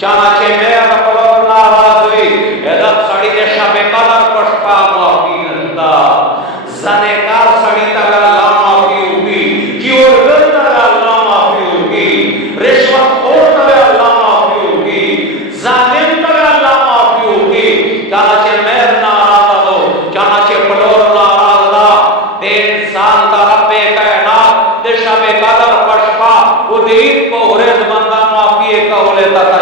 चानाचे मेरा पलवर नाराज हुई एदक सड़ी देशा बेकदर पष्पा माफी नंदा जने कार सड़ी तगा ला माफी होगी क्यों गल तगा ला माफी होगी रिश्वत खोर तगा ला माफी होगी जालिम तगा ला माफी होगी चानाचे मेर नाराज हो चानाचे पलवर नाराज दा दे इंसान दा रब्बे कायनात देशा बेकदर पष्पा उदीत को हुरेद बंदा माफी का होले तता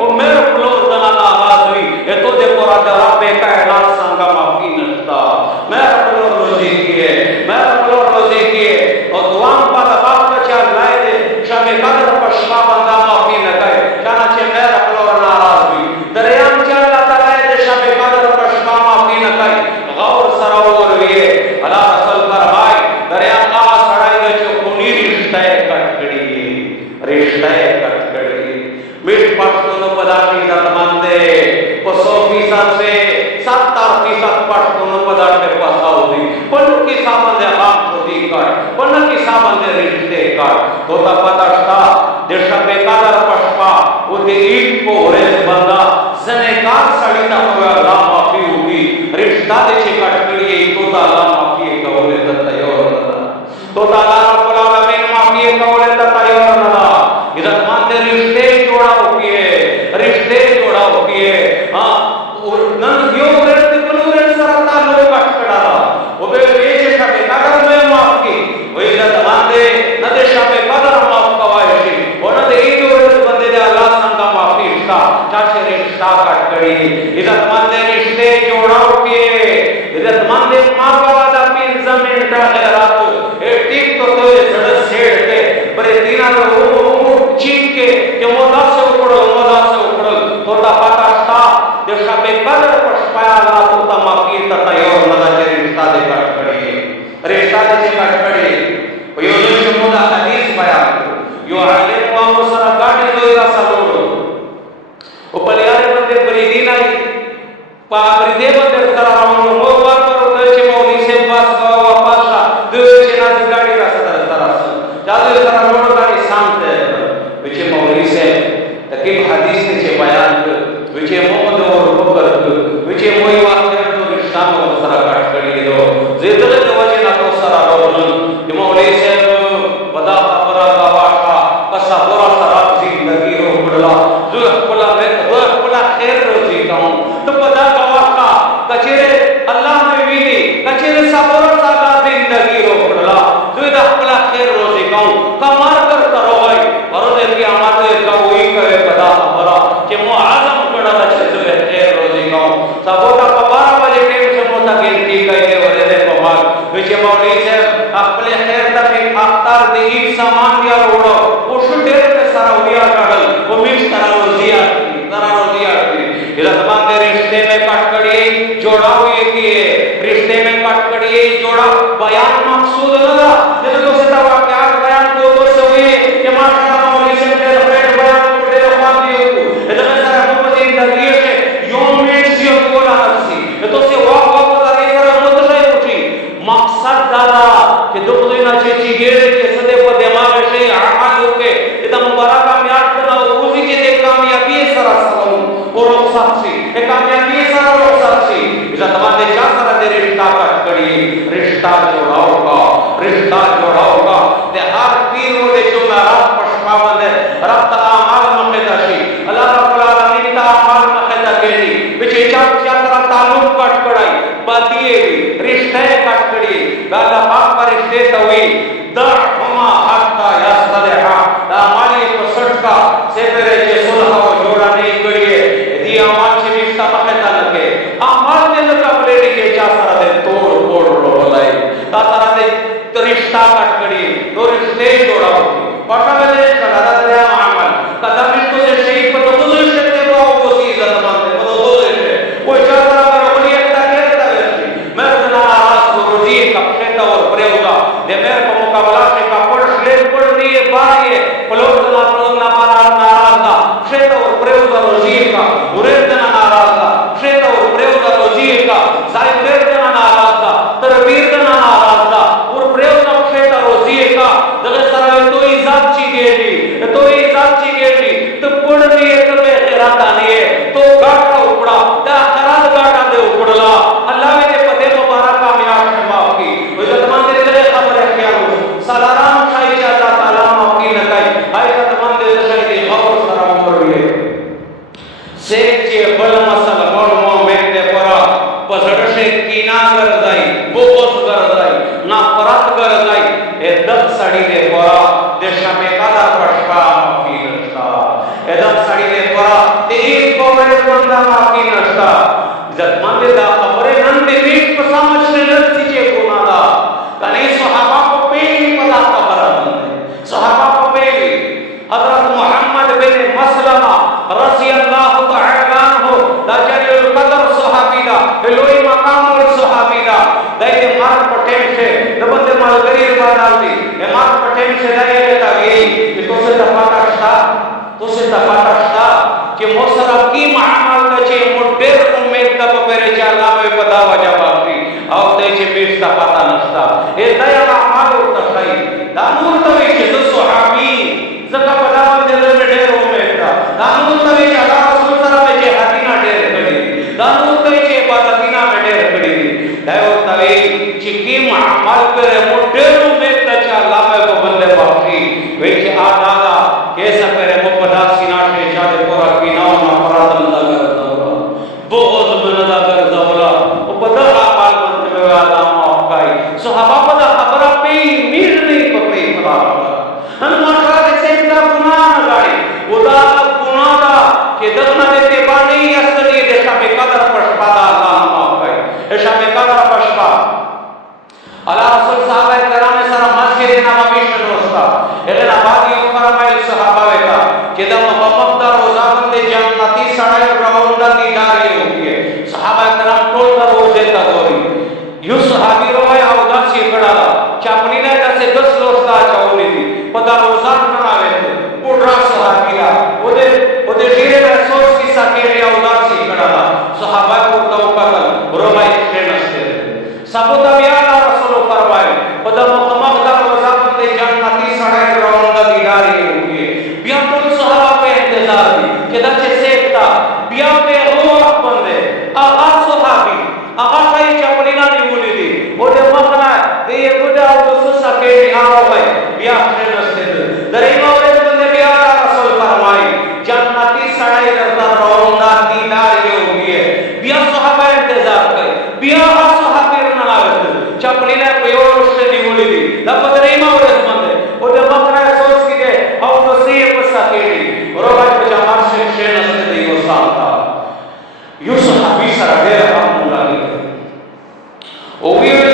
ओ मेरे क्लोज जना नाराज हुई ए तो दे पोरा दे रब्बे कायनात सांगा माफी नष्टा मेरे क्लोज रोजी किए मेरे क्लोज रोजी किए और दुआम पाता बाप का चार लाए दे शबे कदर पश्मा बंदा माफी न करे जाना चे मेरे क्लोज नाराज हुई दरियाम चार लाता लाए दे शबे कदर पश्मा माफी न करे गौर सरोवर हुए अल्लाह रसूल फरमाए दरियाम का सड़ाई दे जो कुनी रिश्ता कटकड़ी मिट पश्तून पदार्थी दतमंदे को 100% से 70% पश्तून पदार्थ पसावदी पण की सामंदे हात होती काढ पण की सामंदे रिश्ते काढ होता पदार्था देशा बेकादर पश्पा उते ईट को होरेस बंदा सनेकार सळीता होया ला माफी होगी रिश्ता देची कटकड़ी तो ताला माफी कवले तयार तो ताला रब्बुल आलमीन माफी कवले तयार ना इधर मानते रिश्ते जोड़ा होकिए हां और नन यो रत कुलुरे सरता लोग कटकड़ा वो बे वेश शबे कदर में माफ की वो इधर मानते नदे शबे कदर माफ कवायशी और नदे ईदो बंदे दे अल्लाह संगा माफी का चाचे रिश्ता कटकड़ी इधर मानते रिश्ते जोड़ा होकिए इधर मानते मां बाबा दा पीर जमीन का खैरात ए टिक तो जड़ सेड़ के बरे तीना चीन के मोदा से उकड़ो होता पतास्ता देशा पे कदर पश्पाया अल्लाह तो माफी तयार नदा के रिश्ता दे कटकड़ी यो जो मोदा हदीस बयान यो आले को मुसरा गाड़ी जोरा सलोड़ ओ पलियारे बंदे बरीदी नाही पाबरीदे बंदे करावण मोबार पर उतरचे मौली से पास वापसला दुचे ना गाड़ी रास्ता तरस जादू करावण गाड़ी सांगते विचे मौली से तकीब हदीस ने चे बयान विचे मोहम्मद और बकर विचे मोई वाक्य तो रिश्ता में सरा कटकड़ी दो जिदल के वजह ना तो सरा रोलन मौली से बदा खबरा का वाशा कसा बोरा सरा जिंदगी रो पड़ला जो पला में वो पला खैर रोजी कहूं तो बदा का वाशा कचेरे अल्लाह में वीदी कचेरे सबोरा सा जिंदगी रो पड़ला जो इदा पला खैर रोजी कहूं कमार कर करो भाई और देखिए हमारे का वही करे बदा खबरा कि मुआजम कड़ा छे खैर रोजी कहूं सबोरा 12 बजे टाइम से मोता गिनती कहे और दे पमाग विचे मौली से अपने खैर तक अफ्तार दे ई सामान दिया रोड़ो वो शुटेर पे सारा उड़िया कागल वो मिस तरह रोजिया इधर तमाम रिश्ते में कटकड़ी जोड़ा हुए किए रिश्ते में कटकड़ी जोड़ा बयान मकसूद लगा जब तो से तवा क्या बयान को से हुए कि माशाअल्लाह मौली से तेरे फ्रेंड बयान को दे रखा दियो इधर में सारा को जिंदगी से योम में सियो बोला नफसी तो से वाक तारे सारा मुतशय उठी मकसद दादा कि दो दिन चेची गेरे के सदे पर दिमाग से आमाल के इतना मुबारक कामयाब बना उसी के देख कामयाबी सारा सलाम और साक्षी एक कामयाबी सारा लोग साक्षी इधर तमाम जा सारा दे रिश्ता जोड़ाओगा ते हर पीर वो दे जो नाराज पश्पा बंदे रब तआला अमाल मुखदाशी अल्लाह रब्बुल आलमीन ता अमाल मुखदा केली बिचे चार तरह ताल्लुक कटकड़ाई बातिए रिश्ते कटकड़ी अल्लाह पाक पर रिश्ते तवी दहुमा हत्ता यस्तलहा माली पसट का से मेरे जे सुलह हो जोड़ा नहीं करिए यदि अमाल से रिश्ता मुखदा लगे अमाल ने कबले के जा सारा दे तोड़ फोड़ रो लाई ता सारा दे तो रिश्ता कटकड़ी तो रिश्ते जोड़ाओ पढ़ा में कदा दरिया अमल कदा मिष्टो से शहीद पर तो से ते वो इज्जत मानते तो से वो चारा पर बड़ी एकता कहता है मैं जना आवाज को रोजी कपटा और प्रयोगा दे मेरे को मुकाबला से का पढ़ लिए बाये पलोट ना पारा नाराजा क्षेत्र और प्रयोगा रोजी का बुरे जना नाराजा क्षेत्र और प्रयोगा रोजी का साइबर जना नाराजा तरबीर जना नाराजा और प्रयोगा क्षेत्र रोजी का जगह सारा तो इज्जत चीगेली तो पुड़ लिए तो बेखैरा दानिए तो गाटा उपड़ा ता खराब गाटा दे उपड़ला अल्लाह ने पते मुबारक कामयाब माफ की वो तमाम दे खबर है क्या सलाराम शाही अल्लाह ताला माफ की नकाई हाय तमाम दे शाही और सलाम करिए से जे बल मसल मोड़ मो में दे परा पसड़ से कीना कर जाई बोस कर जाई ना परत कर जाई ए दस साड़ी दे परा देशा में काला पश्पा माफी नष्टा ए दस साड़ी दे परा माफी नसता जत्मांदे दा खबरे नंदे वीट पसामचने लंसीचे कोणाला कने सहाबा को पेली पदा खबर बंदे सहाबा को पेली हजरत मोहम्मद बिन मसलमा रज़ी अल्लाह तआला हो दजल कदर सहाबीदा लोई मकामुल सहाबीदा दैते मार पटेल से दबंदे माल गरीब बनाती ए मार पटेल से दाये लेता गई कि तो से तफाता कि मोसरब की महामाल तचे मोडेर उम्मेद तब पेरे चाला में पदा वजा बाकी आव तेचे बीच तफाता नसता ए दया महामाल तखाई दानूर तवे के सहाबी जका पदा बंदे में ढेर उम्मेद था दानूर तवे अल्लाह रसूल सल्लल्लाहु अलैहि वसल्लम हादीना ढेर खड़ी दानूर तवे के बादीना में ढेर खड़ी दयो तवे चिकी महामाल पेरे मोडेर उम्मेद तचा अल्लाह में बंदे बाकी वे के आदादा कैसा पेरे मुपदा सीना के जादे पूरा बिनाव ना परादन लगर दौरा बहुत मनदा कर दौरा उपदा आपाल बंदे में वाला माफकाई सहाबा पदा खबरा पे मीर नहीं पते पता हनुमान का से का गुनाह न गाड़ी उदा गुनाह दा के दखना देते बानी असली देखा बेकदर पछपादा अल्लाह माफकाई ऐसा बेकदर पछपा अल्लाह रसूल साहब कराम ने सारा मस्जिद नबवी शरोस्ता एगन आबादी फरमाए सहाबा वेता कि दम ममदा रोजा बंदे जन्नती सड़ाई रवंदा दी जारी होती है सहाबा कराम टोल कर रोजे ता गोरी यु सहाबी रोए आवदा सी कडाला चापनी ने दसे 10 लोस्ता चावली दी पता रोजा बनावे पुडरा सहाबीला ओदे ढेरे रसूल की सकेले आवदा सी कडाला सहाबा को तवक्कल रोमाई के नस्ते सबूत बियाला रसूल फरमाए पदम ममदा रोजा बंदे जन्नती सड़ाई रवंदा दी जारी होती है बिया तो सहाबा पे इंतजार दी कि दचे सेकता बिया पे हो बंदे आगा सहाबी आगा कई चपलीना दी बोली दी ओदे मखना ते ये गुदा तो सके आओ है बिया के नस्ते दरे मोरे बंदे बिया रसूल फरमाए जन्नती सड़ाई करता रवंदा दी जारी होती है बिया सहाबा इंतजार करे बिया सहाबी न लागत चपलीना पे और से दी बोली दी लब दरे मोरे बंदे ओदे मखना सोच के औ नसीब सकेली रोबाई पजामा से नस्ते दी वो सालता यू सहाबी सरादे रहमुल्लाह ओ वीर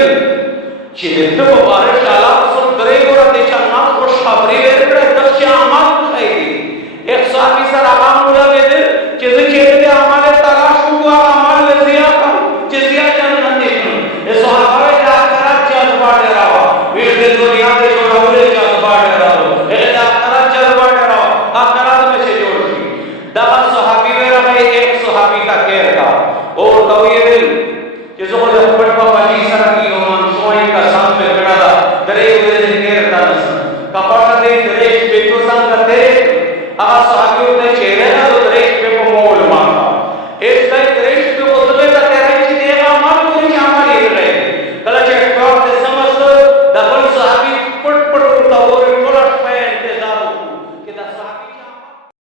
चिदत मुबारक शाला रसूल दरे गोरा देचा ना खुश खबरी वेर करे दस्य अमाल खाईदी एक सहाबी सर रहमुल्लाह वेद चिद चेते अमाले तलाश हुआ अमाल जिया का जिया जन्नत दे ए सहाबा जा कर चल बाटे रहा वीर दे दुनिया दे जोड़े चल बाटे रहा ए जा कर चल बाटे रहा आखिरत में से जोड़ दबा सहाबी वेरा में एक सहाबी का कहर था और तवील जिसको लपट का बली सरकी ओमन सोई का संग में खड़ा था दरे उदे कहर था कपट दे दरेश बेतो संग करते आगा सहाबी उदे चेहरे ना तो दरेश पे को मोल मांगा एक दरेश पे को उदे का तेरे की देगा मां पूरी हमारी रहे कल चेक कर दे समझ दबल सहाबी पट पट उठा और